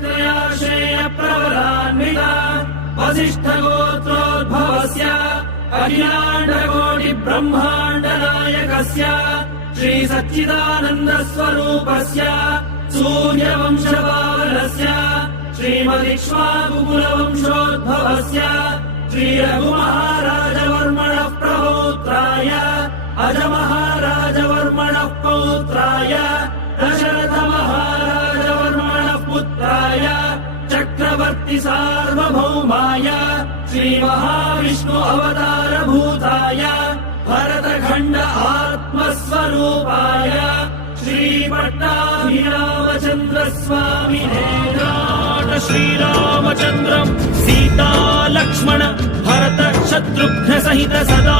त्रयाश्रेय प्रवरान्विता वसिष्ठ गोत्रोद्भवस्य अखिलाण्ड कोटि ब्रह्माण्ड नायकस्य श्री सच्चिदानन्द स्वरूपस्य सूर्यवंशपालस्य श्रीमदिक्ष्वाकुकुलवंशोद्भवस्य श्री रघुमहाराजवर्मणः प्रपौत्राय अजमहाराजवर्मणः पौत्राय, दशरथ य चक्रवर्ति सार्वभौमाय श्रीमहाविष्णु अवतारभूताय भरतखण्ड आत्मस्वरूपाय श्रीभटाभि श्रीरामचन्द्रम् सीता लक्ष्मण भरत शत्रुघ्न सहित सदा